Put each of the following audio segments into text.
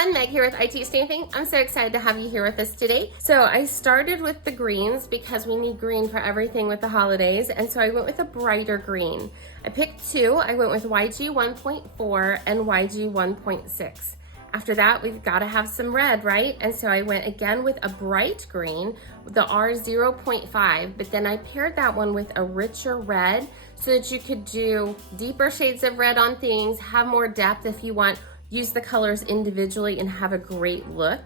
everyone, Meg here with IT Stamping. I'm so excited to have you here with us today. So I started with the greens because we need green for everything with the holidays, and so I went with a brighter green. I picked two. I went with YG 1.4 and YG 1.6. After that, we've got to have some red, right? And so I went again with a bright green, the R 0.5, but then I paired that one with a richer red so that you could do deeper shades of red on things, have more depth if you want, use the colors individually and have a great look.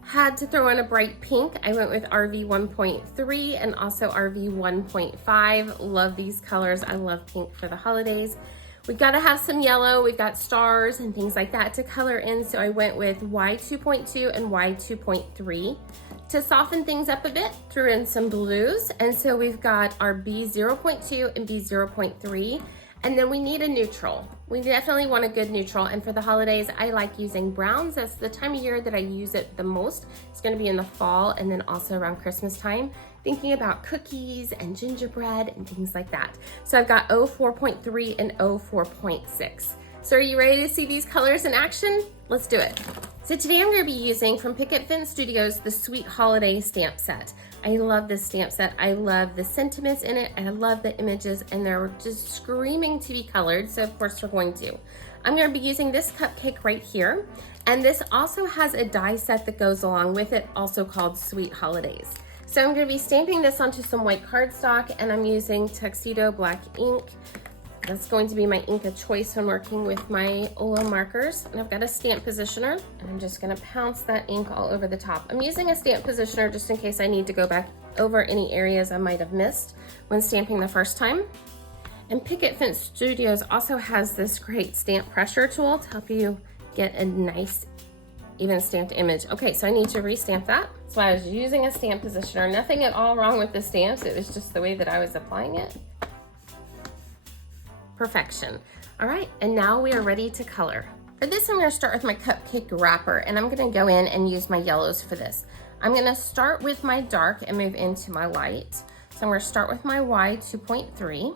Had to throw in a bright pink. I went with RV 1.3 and also RV 1.5. Love these colors. I love pink for the holidays. We gotta have some yellow. We've got stars and things like that to color in. So I went with Y 2.2 and Y 2.3. To soften things up a bit, threw in some blues. And so we've got our B 0.2 and B 0.3. And then we need a neutral. We definitely want a good neutral. And for the holidays, I like using browns. That's the time of year that I use it the most. It's gonna be in the fall and then also around Christmas time, thinking about cookies and gingerbread and things like that. So I've got O 4.3 and O 4.6. So are you ready to see these colors in action? Let's do it. So today I'm gonna be using from Picket Studios, the Sweet Holiday stamp set. I love this stamp set. I love the sentiments in it, and I love the images, and they're just screaming to be colored, so of course we're going to. I'm gonna be using this cupcake right here, and this also has a die set that goes along with it, also called Sweet Holidays. So I'm gonna be stamping this onto some white cardstock, and I'm using Tuxedo black ink. That's going to be my ink of choice when working with my OLO markers. And I've got a stamp positioner, and I'm just gonna pounce that ink all over the top. I'm using a stamp positioner just in case I need to go back over any areas I might have missed when stamping the first time. And Picket Studios also has this great stamp pressure tool to help you get a nice, even stamped image. Okay, so I need to restamp that. So I was using a stamp positioner. Nothing at all wrong with the stamps. It was just the way that I was applying it. Perfection. All right, and now we are ready to color. For this, I'm gonna start with my cupcake wrapper, and I'm gonna go in and use my yellows for this. I'm gonna start with my dark and move into my light. So I'm gonna start with my Y 2.3,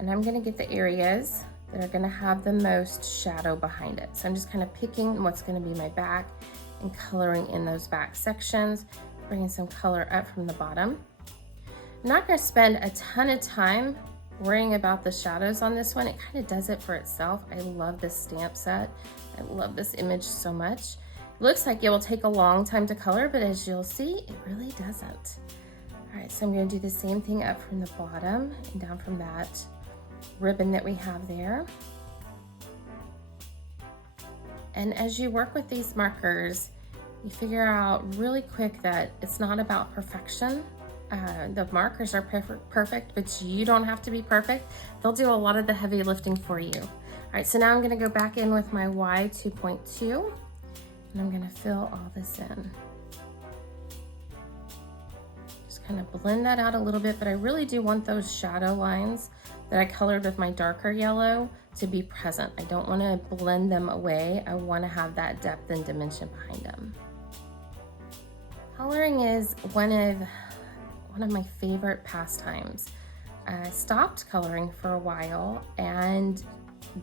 and I'm gonna get the areas that are gonna have the most shadow behind it. So I'm just kind of picking what's gonna be my back and coloring in those back sections, bringing some color up from the bottom. I'm not gonna spend a ton of time worrying about the shadows on this one. It kind of does it for itself. I love this stamp set. I love this image so much. It looks like it will take a long time to color, but as you'll see, it really doesn't. All right, so I'm gonna do the same thing up from the bottom and down from that ribbon that we have there. And as you work with these markers, you figure out really quick that it's not about perfection. The markers are perfect, but you don't have to be perfect. They'll do a lot of the heavy lifting for you. All right, so now I'm gonna go back in with my Y 2.2, and I'm gonna fill all this in. Just kind of blend that out a little bit, but I really do want those shadow lines that I colored with my darker yellow to be present. I don't wanna blend them away. I wanna have that depth and dimension behind them. Coloring is one of my favorite pastimes. I stopped coloring for a while and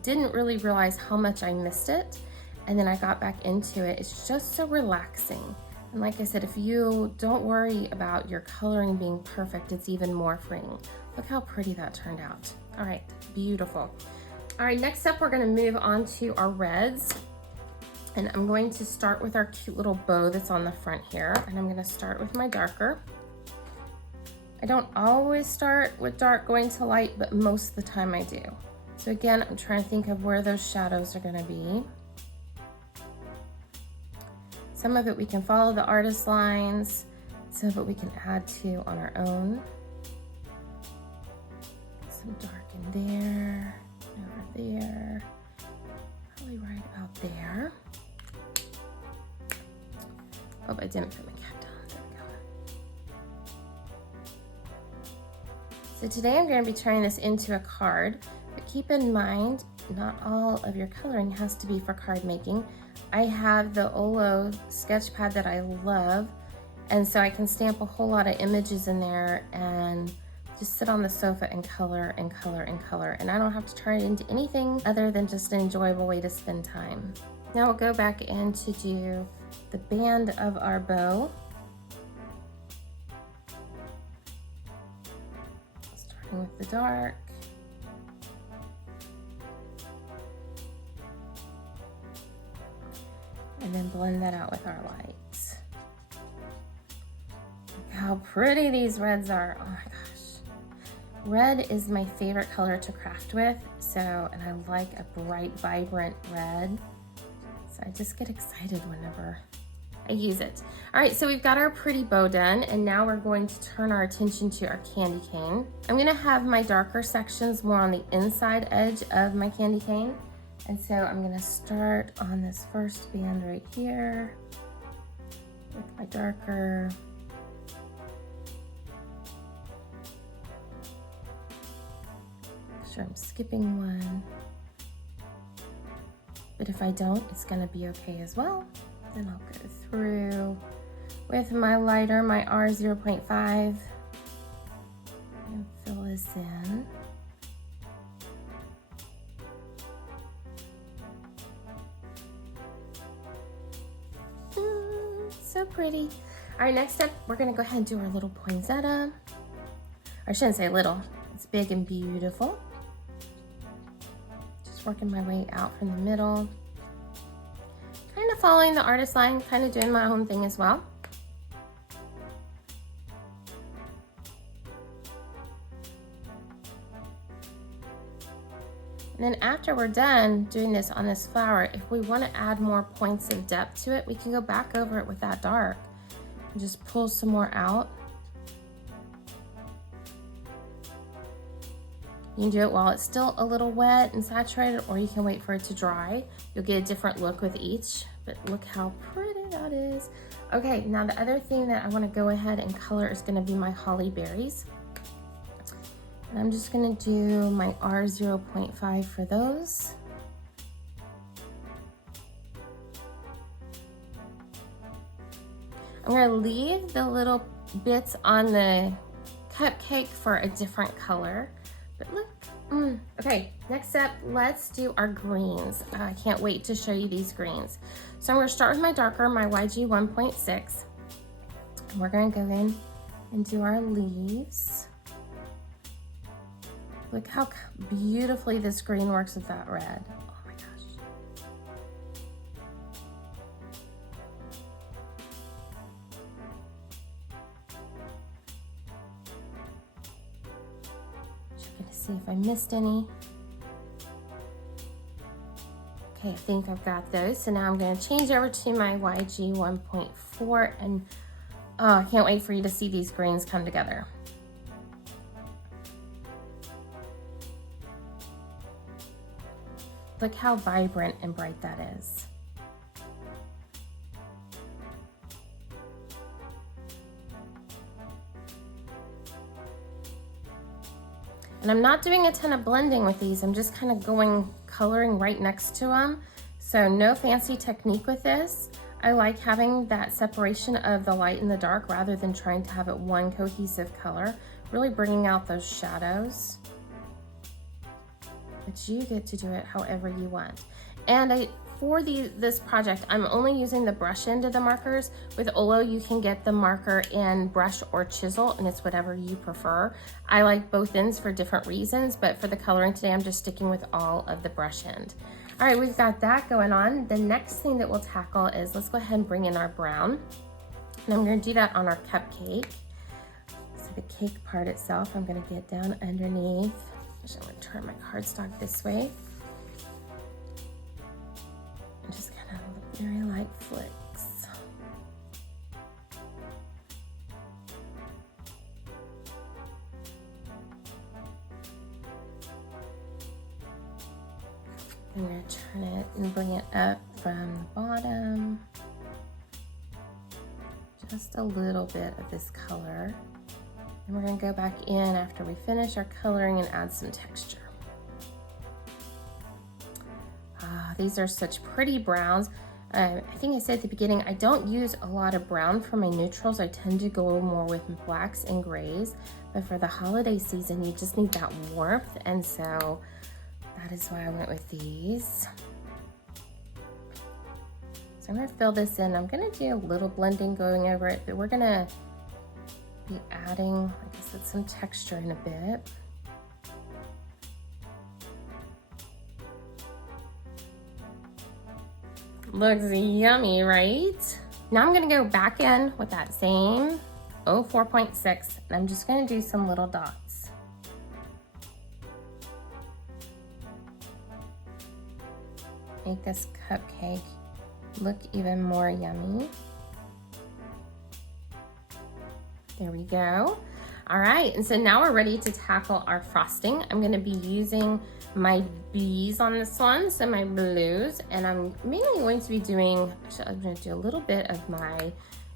didn't really realize how much I missed it. And then I got back into it. It's just so relaxing. And like I said, if you don't worry about your coloring being perfect, it's even more freeing. Look how pretty that turned out. All right, beautiful. All right, next up, we're gonna move on to our reds. And I'm going to start with our cute little bow that's on the front here. And I'm gonna start with my darker. I don't always start with dark going to light, but most of the time I do. So again, I'm trying to think of where those shadows are gonna be. Some of it we can follow the artist lines, some of it we can add to on our own. Some dark in there, over there, probably right about there. Oh, I didn't put my cap down. So today I'm going to be turning this into a card, but keep in mind, not all of your coloring has to be for card making. I have the OLO sketch pad that I love, and so I can stamp a whole lot of images in there and just sit on the sofa and color and color and color, and I don't have to turn it into anything other than just an enjoyable way to spend time. Now we'll go back in to do the band of our bow. Starting with the dark. And then blend that out with our lights. Look how pretty these reds are. Oh my gosh. Red is my favorite color to craft with. And I like a bright, vibrant red. So I just get excited whenever I use it. All right, so we've got our pretty bow done, and now we're going to turn our attention to our candy cane. I'm gonna have my darker sections more on the inside edge of my candy cane. And so I'm gonna start on this first band right here with my darker. Make sure I'm skipping one. But if I don't, it's gonna be okay as well. Then I'll go through with my lighter, my R0.5, and fill this in. So pretty. All right, next up, we're gonna go ahead and do our little poinsettia. Or I shouldn't say little, it's big and beautiful. Just working my way out from the middle. Kind of following the artist line, kind of doing my own thing as well. And then after we're done doing this on this flower, if we want to add more points of depth to it, we can go back over it with that dark and just pull some more out. You can do it while it's still a little wet and saturated, or you can wait for it to dry. You'll get a different look with each, but look how pretty that is. Okay, now the other thing that I want to go ahead and color is going to be my holly berries. And I'm just gonna do my R0.5 for those. I'm gonna leave the little bits on the cupcake for a different color. But look, okay, next up, let's do our greens. I can't wait to show you these greens. So I'm gonna start with my darker, my YG 1.6. And we're gonna go in and do our leaves. Look how beautifully this green works with that red. Oh my gosh. Checking to see if I missed any. Okay, I think I've got those. So now I'm gonna change over to my YG 1.4 and I can't wait for you to see these greens come together. Look how vibrant and bright that is. And I'm not doing a ton of blending with these. I'm just kind of coloring right next to them. So no fancy technique with this. I like having that separation of the light and the dark rather than trying to have it one cohesive color, really bringing out those shadows. But you get to do it however you want. And for this project, I'm only using the brush end of the markers. With OLO, you can get the marker in brush or chisel, and it's whatever you prefer. I like both ends for different reasons, but for the coloring today, I'm just sticking with all of the brush end. All right, we've got that going on. The next thing that we'll tackle is, let's go ahead and bring in our brown. And I'm gonna do that on our cupcake. So the cake part itself, I'm gonna get down underneath. I'm gonna turn my cardstock this way. And just kind of very light flicks. I'm gonna turn it and bring it up from the bottom. Just a little bit of this color. And we're gonna go back in after we finish our coloring and add some texture. These are such pretty browns. I think I said at the beginning, I don't use a lot of brown for my neutrals. I tend to go more with blacks and grays, but for the holiday season, you just need that warmth. And so that is why I went with these. So I'm gonna fill this in. I'm gonna do a little blending going over it, but we're gonna be adding, like I said, some texture in a bit. Looks yummy, right? Now I'm gonna go back in with that same 04.6, and I'm just gonna do some little dots. Make this cupcake look even more yummy. There we go. All right, and so now we're ready to tackle our frosting. I'm gonna be using my bees on this one, so my blues, and I'm mainly going to be doing, actually I'm gonna do a little bit of my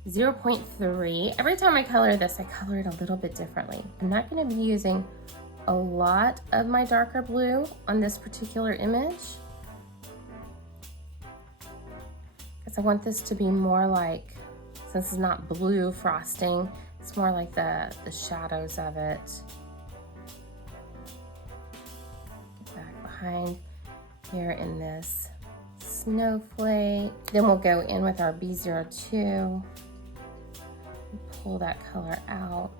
0.3. Every time I color this, I color it a little bit differently. I'm not gonna be using a lot of my darker blue on this particular image, because I want this to be more like, since it's not blue frosting, it's more like the shadows of it. Get back behind here in this snowflake. Then we'll go in with our B02. Pull that color out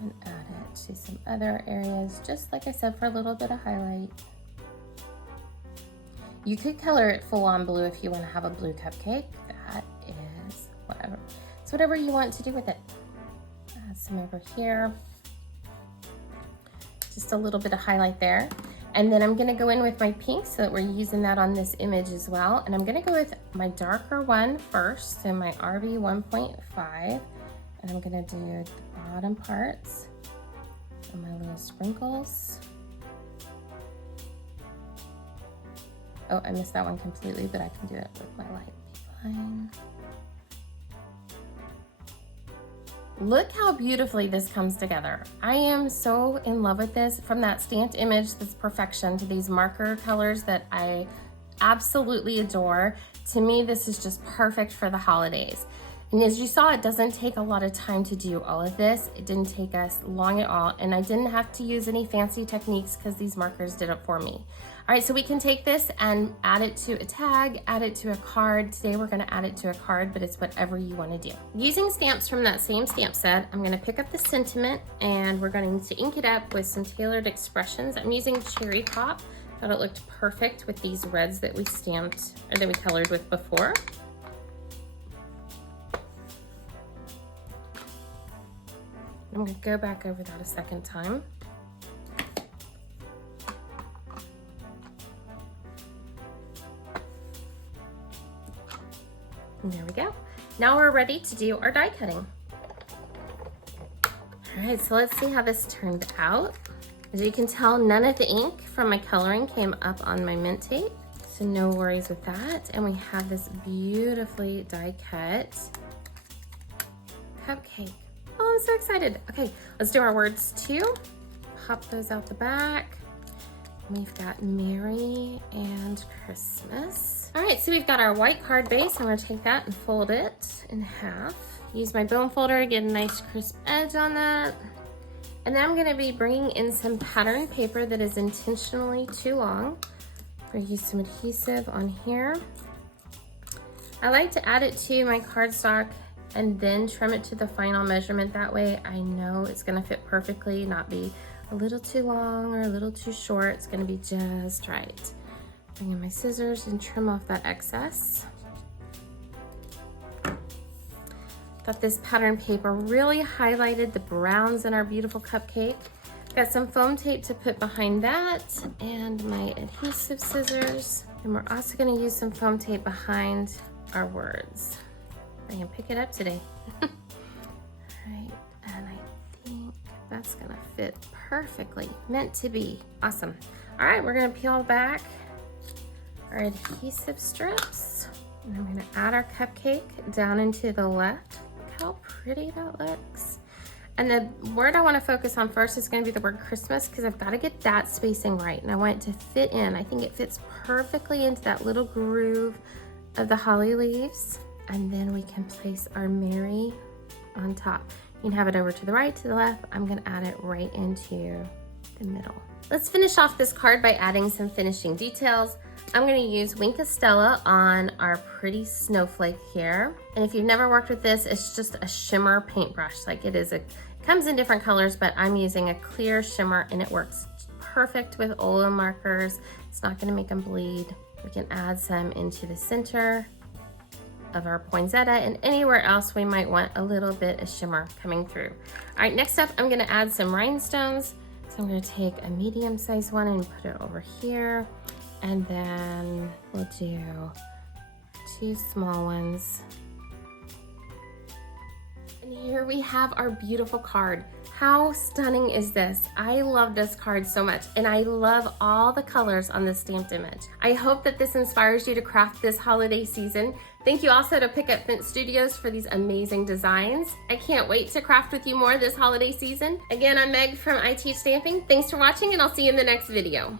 and add it to some other areas, just like I said, for a little bit of highlight. You could color it full on blue if you want to have a blue cupcake. That is whatever. It's whatever you want to do with it. Add some over here. Just a little bit of highlight there. And then I'm gonna go in with my pink so that we're using that on this image as well. And I'm gonna go with my darker one first, so my RB 1.5. And I'm gonna do the bottom parts and my little sprinkles. Oh, I missed that one completely, but I can do it with my light line. Look how beautifully this comes together. I am so in love with this. From that stamped image, this perfection, to these marker colors that I absolutely adore. To me, this is just perfect for the holidays. And as you saw, it doesn't take a lot of time to do all of this. It didn't take us long at all, and I didn't have to use any fancy techniques because these markers did it for me. All right, so we can take this and add it to a tag, add it to a card. Today we're gonna add it to a card, but it's whatever you wanna do. Using stamps from that same stamp set, I'm gonna pick up the sentiment and we're going to ink it up with some tailored expressions. I'm using Cherry Pop. Thought it looked perfect with these reds that we stamped, or that we colored with before. I'm gonna go back over that a second time. And there we go. Now we're ready to do our die cutting. All right, so let's see how this turned out. As you can tell, none of the ink from my coloring came up on my mint tape, so no worries with that. And we have this beautifully die cut cupcake. Oh, I'm so excited. Okay, let's do our words too. Pop those out the back. We've got Merry and Christmas. All right, so we've got our white card base. I'm gonna take that and fold it in half. Use my bone folder to get a nice crisp edge on that. And then I'm gonna be bringing in some pattern paper that is intentionally too long. I'm gonna use some adhesive on here. I like to add it to my cardstock and then trim it to the final measurement. That way I know it's gonna fit perfectly, not be a little too long or a little too short. It's gonna be just right. Bring in my scissors and trim off that excess. Thought this pattern paper really highlighted the browns in our beautiful cupcake. Got some foam tape to put behind that and my adhesive scissors. And we're also gonna use some foam tape behind our words. I can pick it up today. All right, and I think that's gonna fit perfectly, meant to be. Awesome. All right, we're gonna peel back our adhesive strips. And I'm gonna add our cupcake down into the left. Look how pretty that looks. And the word I wanna focus on first is gonna be the word Christmas, because I've gotta get that spacing right. And I want it to fit in. I think it fits perfectly into that little groove of the holly leaves. And then we can place our Merry on top. You can have it over to the right, to the left. I'm gonna add it right into the middle. Let's finish off this card by adding some finishing details. I'm gonna use Wink Estella on our pretty snowflake here. And if you've never worked with this, it's just a shimmer paintbrush. Like it comes in different colors, but I'm using a clear shimmer and it works perfect with OLO markers. It's not gonna make them bleed. We can add some into the center of our poinsettia and anywhere else we might want a little bit of shimmer coming through. All right, next up, I'm gonna add some rhinestones. So I'm gonna take a medium-sized one and put it over here. And then we'll do 2 small ones. And here we have our beautiful card. How stunning is this? I love this card so much, and I love all the colors on this stamped image. I hope that this inspires you to craft this holiday season. Thank you also to Picket Studios for these amazing designs. I can't wait to craft with you more this holiday season. Again, I'm Meg from I Teach Stamping. Thanks for watching, and I'll see you in the next video.